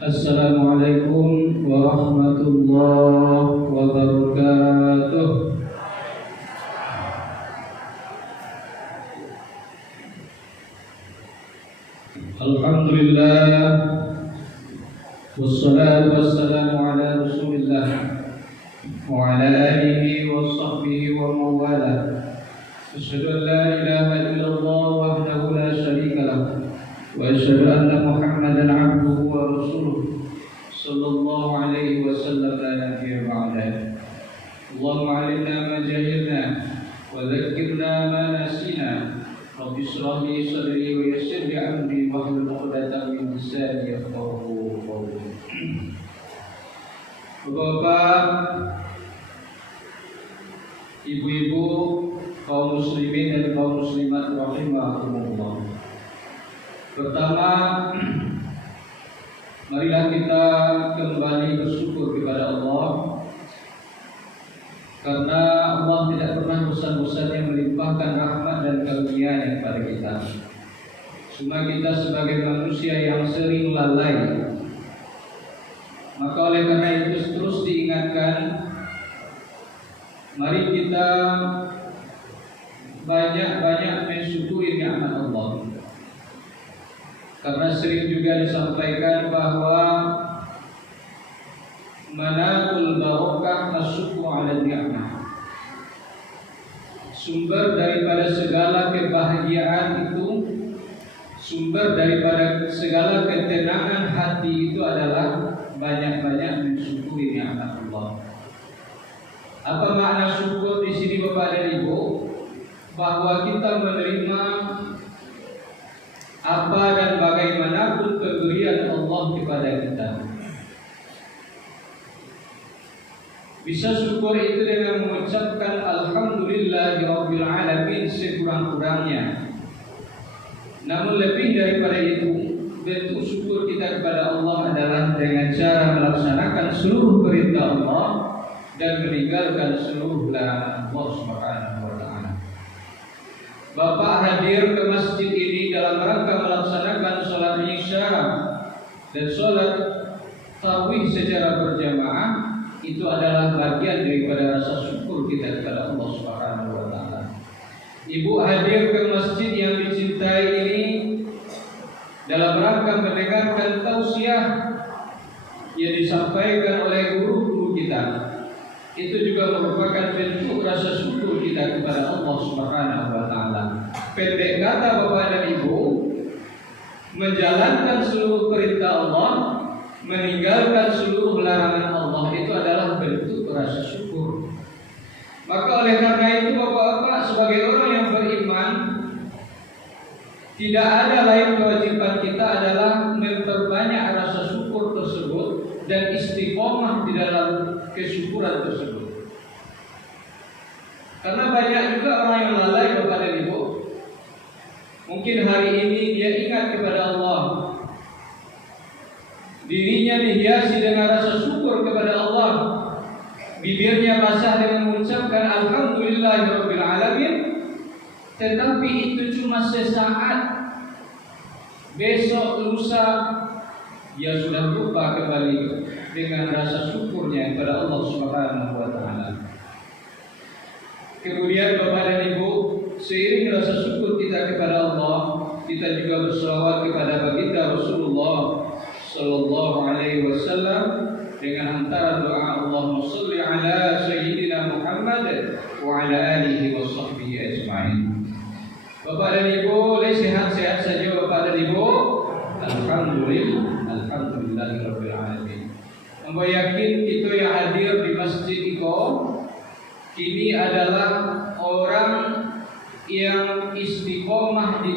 Assalamualaikum warahmatullahi wabarakatuh. Alhamdulillah, wassalatu wassalamu ala Rasulillah wa ala alihi wa sahbihi wa mawala. Asyhadu an la ilaha illallah wahdahu la syarika lah wa asyhadu anna Muhammadan abduhu wa rasuluh sallallahu alaihi wasallam la nabiyya ba'dahu. Allahumma 'allimna ma jahilna wa dhakkirna ma nasina. Rabbi shrah li sadri wa yassir li amri wahlul 'uqdatam min lisani yafqahu qawli. Bapak, ibu-ibu, kaum muslimin dan kaum muslimat rahimakumullah. Pertama, marilah kita kembali bersyukur kepada Allah, karena Allah tidak pernah bosan-bosannya melimpahkan rahmat dan karunia-Nya kepada kita. Cuma kita sebagai manusia yang sering lalai. Maka oleh karena itu terus diingatkan, mari kita banyak-banyak mensyukuri nikmat Allah. Karena sering juga disampaikan bahwa manakul barokah asyukru ala ni'mah. Sumber daripada segala kebahagiaan itu, sumber daripada segala ketenangan hati itu adalah banyak-banyak mensyukuri nikmat Allah. Apa makna syukur di sini Bapak dan Ibu? Bahwa kita menerima apa dan bagaimanapun pemberian Allah kepada kita. Bisa syukur itu dengan mengucapkan alhamdulillahirabbil alamin sekurang-kurangnya. Namun lebih daripada itu, bentuk syukur kita kepada Allah adalah dengan cara melaksanakan seluruh perintah Allah dan meninggalkan seluruh larangan Allah Subhanahu wa taala. Bapak hadir ke masjid ini dalam rangka melaksanakan sholat Isya dan sholat tarawih secara berjamaah. Itu adalah bagian daripada rasa syukur kita kepada Allah Subhanahu wa taala. Ibu hadir ke masjid yang dicintai ini dalam rangka mendengarkan tausiah yang disampaikan oleh guru-guru kita. Itu juga merupakan bentuk rasa syukur kita kepada Allah Subhanahu wa taala. Pendek kata Bapak dan Ibu, menjalankan seluruh perintah Allah, meninggalkan seluruh larangan Allah, itu adalah bentuk rasa syukur. Maka oleh karena itu Bapak-bapak, sebagai orang yang beriman, tidak ada lain kewajiban kita adalah memperbanyak rasa syukur tersebut dan istiqomah di dalam kesyukuran tersebut. Karena banyak juga orang yang lalai Bapak dan Ibu. Mungkin hari ini dia ingat kepada Allah, dirinya dihiasi dengan rasa syukur kepada Allah, bibirnya basah dengan mengucapkan alhamdulillahirabbil alamin, tetapi itu cuma sesaat. Besok lusa dia sudah lupa kembali dengan rasa syukurnya kepada Allah Subhanahu wa taala. Kemudian Bapak dan Ibu, seiring rasa syukur kita kepada Allah, kita juga berselawat kepada baginda Rasulullah sallallahu alaihi wasallam dengan antara doa Allahumma shalli ala sayyidina Muhammad wa ala alihi wa sahbihi ajma'in. Bapak dan Ibu, sehat-sehat saja Bapak dan Ibu. Alhamdulillahirabbil alamin. Ambo yakin kita yang hadir di masjid Iko ini adalah orang yang istiqomah di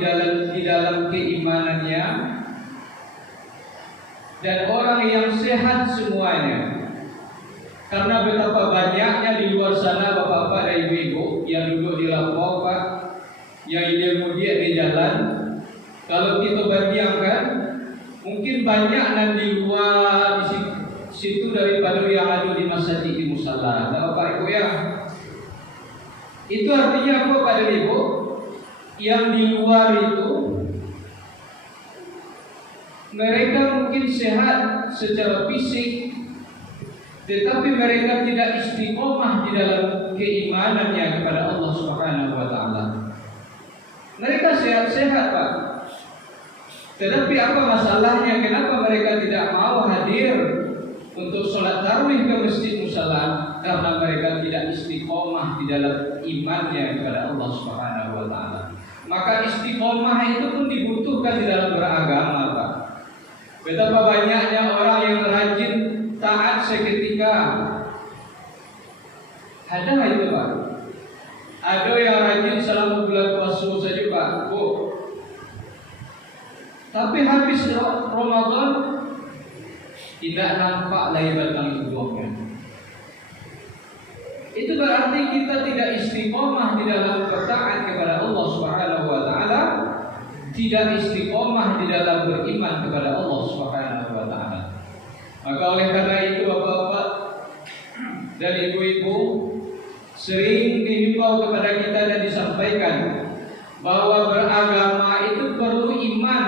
dalam keimanannya dan orang yang sehat semuanya. Karena betapa banyaknya di luar sana bapak-bapak dan ibu-ibu yang duduk di lampau Pak, yang kemudian di jalan. Kalau kita bandingkan, mungkin banyak dan di luar di situ daripada yang ada di masjid di musala. Nah, Bapak Ibu ya, itu artinya apa Pak dan Ibu? Yang di luar itu mereka mungkin sehat secara fisik, tetapi mereka tidak istiqomah di dalam keimanannya kepada Allah Subhanahu wa taala. Mereka sehat-sehat, Pak. Tetapi apa masalahnya? Kenapa mereka tidak mau hadir untuk sholat tarawih ke masjid musala? Karena mereka tidak istiqomah di dalam imannya kepada Allah Subhanahu wa taala. Maka istiqomah itu pun dibutuhkan di dalam beragama, Pak. Betapa banyaknya orang yang rajin taat seketika. Ada itu, Pak. Ada yang rajin selama bulan puasa saja, Pak. Bu. Tapi habis Ramadan tidak nampak laibatan hidupnya. Itu berarti kita tidak istiqomah di dalam bertaat kepada Allah Subhanahu wa taala, tidak istiqomah di dalam beriman kepada Allah Subhanahu wa taala. Maka oleh karena itu Bapak-bapak dan ibu-ibu, sering dihimbau kepada kita dan disampaikan bahwa beragama itu perlu iman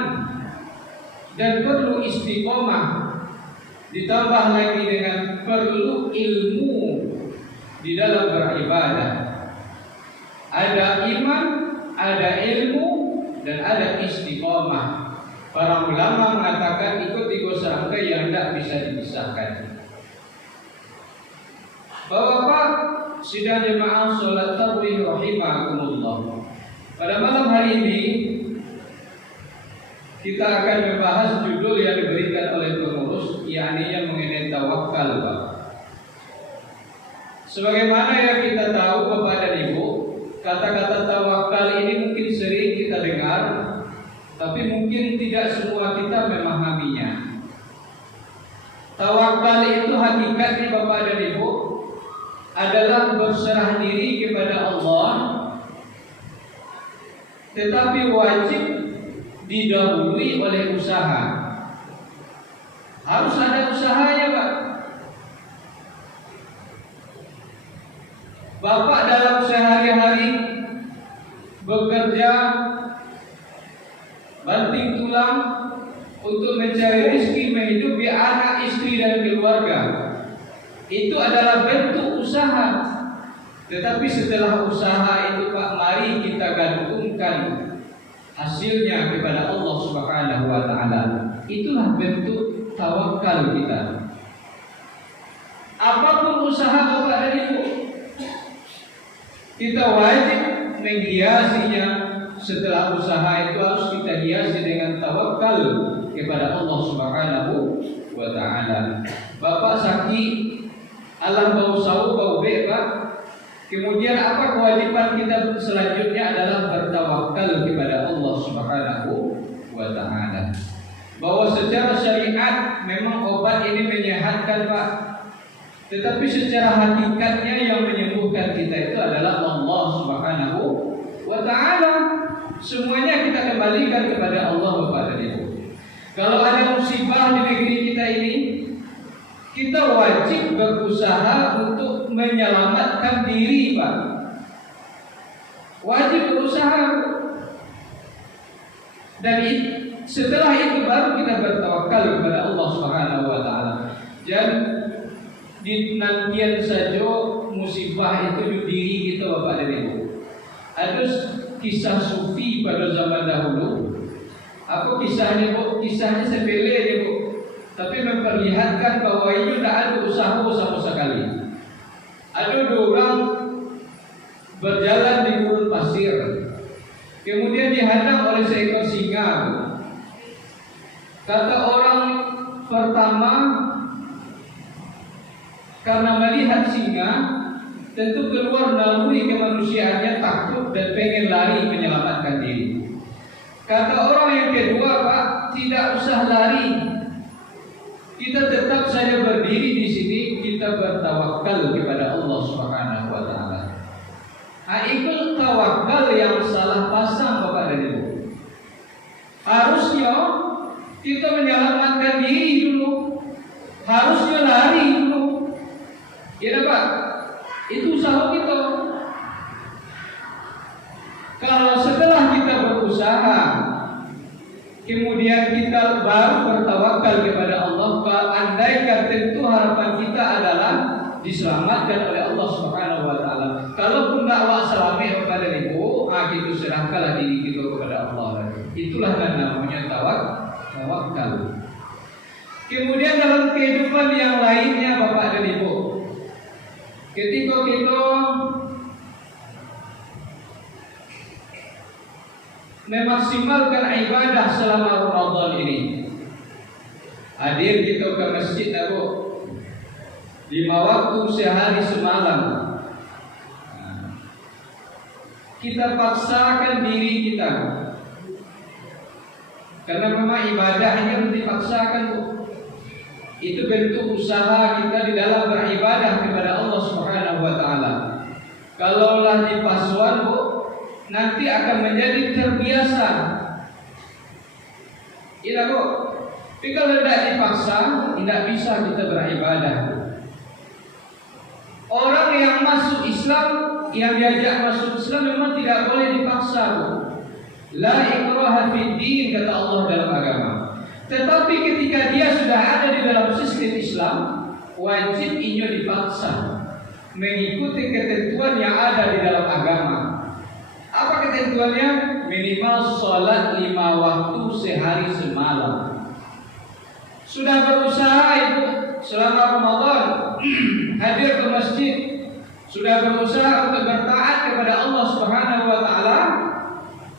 dan perlu istiqomah, ditambah lagi dengan perlu ilmu di dalam beribadah. Ada iman, ada ilmu, dan ada istiqomah. Para ulama mengatakan ikut tiga serangkai yang tidak bisa dipisahkan. Bapak-bapak sidang jemaah sholat tarawih rahimakumullah. Pada malam hari ini kita akan membahas judul yang diberikan oleh pengurus, yakni yang mengenai tawakal, Pak. Sebagaimana yang kita tahu Bapak dan Ibu, kata-kata tawakal ini mungkin sering kita dengar, tapi mungkin tidak semua kita memahaminya. Tawakal itu hakikatnya Bapak dan Ibu adalah berserah diri kepada Allah, tetapi wajib didahului oleh usaha. Harus ada usahanya, Pak. Bapak dalam sehari-hari bekerja banting tulang untuk mencari rezeki menghidupi anak, istri dan keluarga. Itu adalah bentuk usaha. Tetapi setelah usaha itu, Pak, mari kita gantungkan hasilnya kepada Allah Subhanahu wa taala. Itulah bentuk tawakal kita. Apapun usaha Bapak dan Ibu, kita wajib menghiasinya. Setelah usaha itu harus kita hiasi dengan tawakal kepada Allah Subhanahu wa taala. Bapak sakit, alam bau sawu bau be, Pak. Kemudian apa kewajiban kita selanjutnya adalah bertawakal kepada Allah Subhanahu wa taala. Bahwa secara syariat memang obat ini menyehatkan, Pak. Tetapi secara hakikatnya yang menyembuhkan kita itu adalah Allah Subhanahu wa taala. Semuanya kita kembalikan kepada Allah, Bapak dan Ibu. Kalau ada musibah di negeri kita ini, kita wajib berusaha untuk menyelamatkan diri, Pak. Wajib berusaha. Dan setelah itu baru kita bertawakal kepada Allah Subhanahu wa taala. Dan dinantian saja musibah itu di diri kita, Bapak dan Ibu. Ada kisah sufi pada zaman dahulu. Apa kisahnya, Bu? Kisahnya sepele ya, Bu. Tapi memperlihatkan bahwa ini tidak ada usaha sama sekali. Ada dua orang berjalan di gurun pasir, kemudian dihadang oleh seekor singa. Kata orang pertama, karena melihat singa, tentu keluar naluri kemanusiaannya, takut dan pengen lari menyelamatkan diri. Kata orang yang kedua, Pak, tidak usah lari. Kita tetap saja berdiri di sini, kita bertawakal kepada Allah Subhanahu wa taala. Itu tawakal yang salah pasang, Bapak dan Ibu. Harusnya kita menyelamatkan diri dulu. Harusnya lari dulu. Ya, Pak. Itu usaha kita. Kalau setelah kita berusaha, kemudian kita baru bertawakal kepada Allah, andaikan tentu harapan kita adalah diselamatkan oleh Allah Subhanahu wa taala. Kalaupun dakwah selamat kepada ibu, kita serahkanlah diri kita kepada Allah. Itulah yang namanya tawakal. Kemudian dalam kehidupan yang lainnya Bapak dan Ibu, ketika kita memaksimalkan ibadah selama Ramadan ini, hadir kita ke masjid Abu 5 waktu sehari semalam, kita paksakan diri kita, karena memang ibadahnya dipaksakan Bu. Itu bentuk usaha kita di dalam beribadah kepada Allah Subhanahu wa taala. Kalaulah dipaksakan Bu, nanti akan menjadi terbiasa. Iya Bu. Tapi kalau tidak dipaksa, tidak bisa kita beribadah. Orang yang masuk Islam, yang diajak masuk Islam memang tidak boleh dipaksa Bu. La ikraha fid din, kata Allah dalam agama. Tetapi ketika dia sudah ada di dalam sistem Islam, wajib inyo dipaksa mengikuti ketentuan yang ada di dalam agama. Apa ketentuannya? Minimal sholat 5 waktu sehari semalam. Sudah berusaha Ibu selama Ramadan hadir ke masjid, sudah berusaha untuk bertaat kepada Allah Subhanahu wa taala.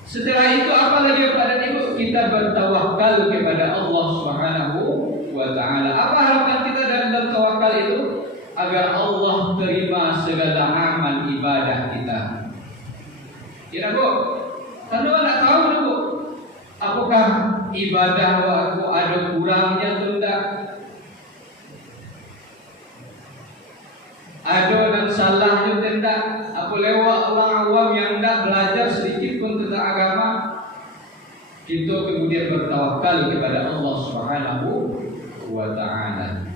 Setelah itu apa lagi kepada Ibu? Kita bertawakal kepada Allah Subhanahu wa taala. Apa harapan kita dalam tawakal itu? Agar Allah terima segala amal ibadah kita. Tidak Bu? Karena tidak tahu Bu, apakah ibadah waktu ada kurangnya atau tidak? Ada dan salahnya tidak? Apa lewat orang awam yang tidak belajar sedikit pun tentang agama? Kita kemudian bertawakal kepada Allah Subhanahu wa taala.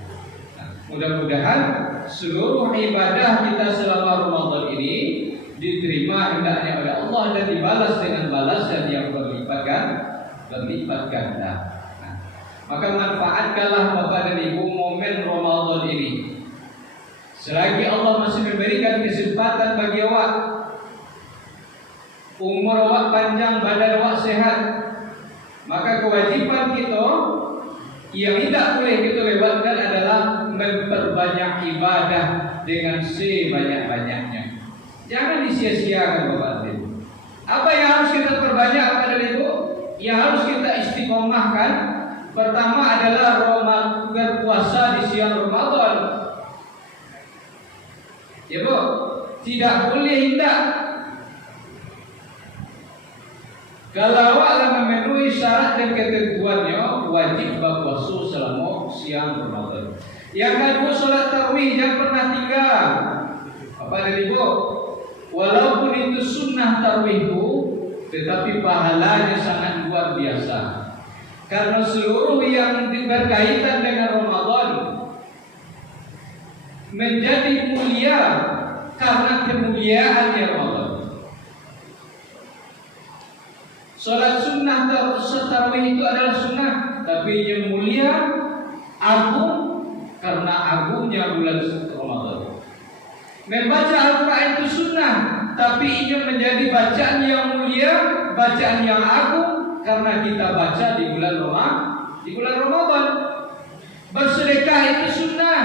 Mudah-mudahan seluruh ibadah kita selama Ramadan ini diterima hendaknya oleh Allah dan dibalas dengan balasan yang berlipat ganda. Maka manfaatkanlah Bapak dan Ibu momen Ramadan ini. Selagi Allah masih memberikan kesempatan bagi awak, umur awak panjang, badan awak sehat, maka kewajiban kita yang tidak boleh kita lewatkan adalah memperbanyak ibadah dengan sebanyak-banyaknya. Jangan disia-siakan Bapak dan Ibu. Apa yang harus kita perbanyak Bapak dan Ibu? Yang harus kita istiqomahkan, pertama adalah berpuasa di siang Ramadan. Ya Bu, tidak boleh tidak. Kalau awak memenuhi syarat dan ketentuannya, wajib berpuasa selama siang Ramadan. Yang kedua, sholat tarawih jangan pernah tinggal. Bapak dan Ibu, walaupun itu sunnah tarawih Bu, tetapi pahalanya sangat luar biasa. Karena seluruh yang berkaitan dengan Ramadan menjadi mulia karena kemuliaannya Ramadan. Salat sunnah tarawih itu adalah sunnah, tapi yang mulia, agung karena agungnya bulan Ramadan. Membaca Al-Quran itu sunnah, tapi ini menjadi bacaan yang mulia, bacaan yang agung karena kita baca di bulan Ramadan. Bersedekah itu sunnah,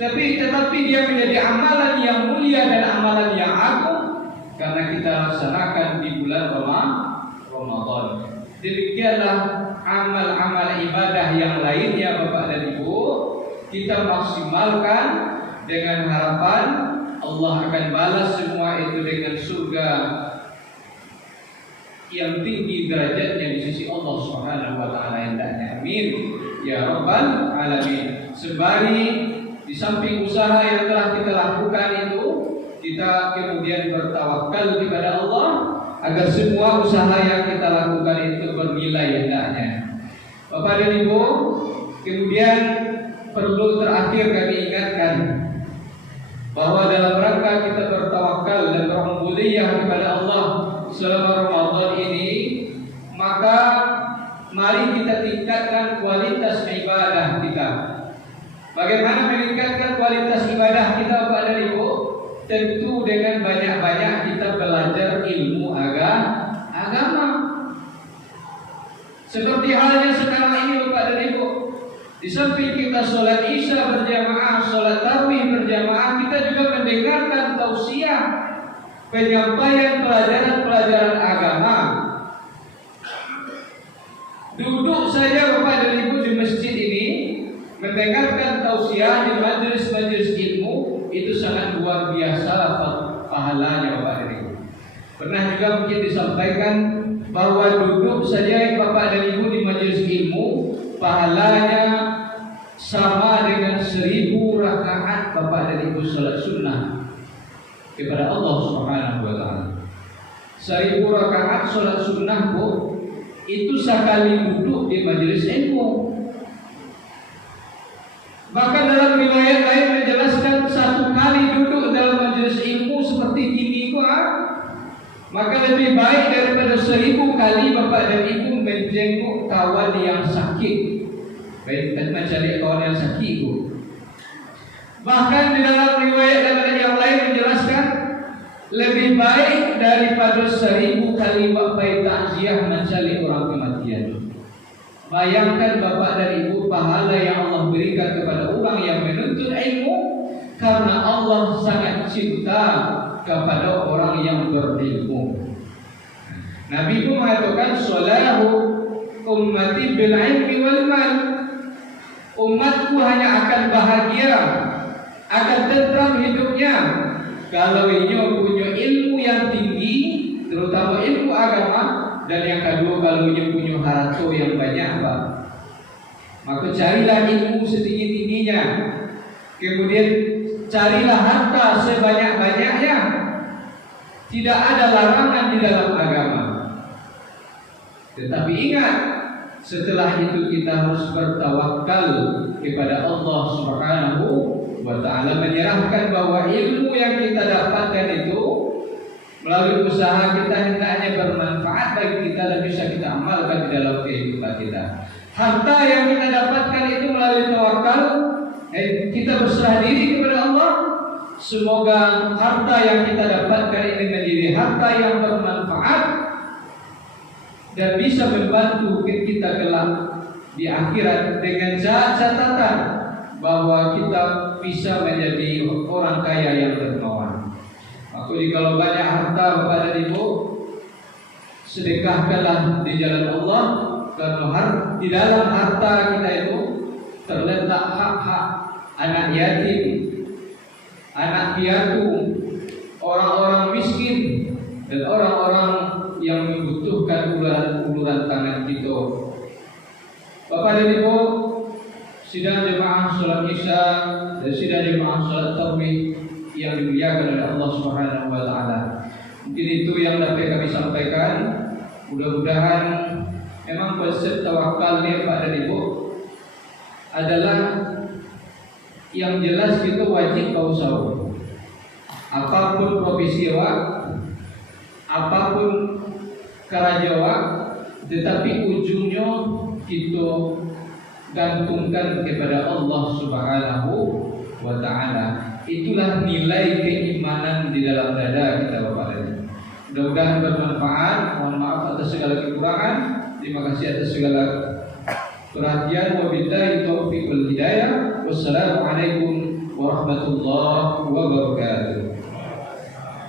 tetapi dia menjadi amalan yang mulia dan amalan yang agung karena kita laksanakan di bulan Ramadan. Demikianlah amal-amal ibadah yang lainnya Bapak dan Ibu, kita maksimalkan dengan harapan Allah akan balas semua itu dengan surga yang tinggi derajatnya di sisi Allah Subhanahu wa taala hendaknya. Amin ya rabbal alamin. Sembari di samping usaha yang telah kita lakukan itu, kita kemudian bertawakal kepada Allah agar semua usaha yang kita lakukan itu bernilai hendaknya. Bapak dan Ibu, kemudian perlu terakhir kami ingatkan bahwa dalam rangka kita bertawakal dan berubudiyah kepada Allah selama Ramadan ini, maka Bagaimana meningkatkan kualitas ibadah kita pada Ibu? Tentu dengan banyak-banyak kita belajar ilmu agama. Seperti halnya sekarang ini Bapak dan Ibu, di samping kita sholat isya berjamaah, sholat tarawih berjamaah, kita juga mendengarkan tausiah, penyampaian pelajaran-pelajaran agama. Duduk saja Bapak dan Ibu di masjid ini, mendengarkan tausiah di majelis-majelis ilmu, itu sangat luar biasa pahalanya Bapak dan Ibu. Pernah juga mungkin disampaikan bahwa duduk saja Bapak dan Ibu di majelis ilmu, pahalanya sama dengan 1000 rakaat Bapak dan Ibu salat sunnah kepada Allah Subhanahu wa taala. 1000 rakaat salat sunnah Bu, itu sekali duduk di majelis ilmu. Bahkan dalam riwayat lain menjelaskan 1 kali duduk dalam majelis ilmu seperti ini maka lebih baik daripada 1000 kali Bapak dan Ibu menjenguk kawan yang sakit. Baik, mencari kawan yang sakit Bu. Bahkan di dalam riwayat yang lain menjelaskan lebih baik daripada 1000 kali Bapak takziah mencari orang kematian. Bayangkan Bapak dan Ibu pahala yang Allah berikan kepada orang yang menuntut ilmu, karena Allah sangat cinta kepada orang yang berilmu. Nabi pun mengatakan salahu ummati bil ilmi wal mal. Umatku hanya akan bahagia, akan tentram hidupnya kalau ia punya ilmu yang tinggi, terutama ilmu agama, dan yang kedua kalau ia punya harta yang banyak Pak. Maka carilah ilmu setinggi-tingginya. Kemudian carilah harta sebanyak-banyaknya. Tidak ada larangan di dalam agama. Tetapi ingat, setelah itu kita harus bertawakal kepada Allah Subhanahu wa taala, menyerahkan bahwa ilmu yang kita dapatkan itu melalui usaha kita hendaknya bermanfaat bagi kita dan bisa kita amalkan di dalam kehidupan kita. Harta yang kita dapatkan itu melalui tawakal, kita berserah diri kepada Allah. Semoga harta yang kita dapatkan ini menjadi harta yang bermanfaat dan bisa membantu kita kelak di akhirat dengan catatan bahwa kita bisa menjadi orang kaya yang dermawan. Maka kalau banyak harta Bapak dan Ibu, sedekahkanlah di jalan Allah, karena di dalam harta kita itu terletak hak-hak anak yatim, anak piatu, orang-orang miskin, dan orang-orang yang membutuhkan uluran tangan kita. Bapak dan Ibu, sidang jemaah salat Isya dan sidang jemaah salat tarawih yang dimuliakan oleh Allah Subhanahu wa taala. Mungkin itu yang dapat kami sampaikan. Mudah-mudahan memang konsep tawakal ni Pak dan Ibu adalah yang jelas kita wajib berusaha. Apapun profesi awak, apapun kerja awak, tetapi ujungnya kita gantungkan kepada Allah Subhanahu wa taala. Itulah nilai keimanan di dalam dada kita Bapak dan Ibu. Mudah-mudahan bermanfaat. Mohon maaf atas segala kekurangan. Terima kasih atas segala perhatian. Wabillahi taufiq wal hidayah. Wassalamualaikum warahmatullahi wabarakatuh.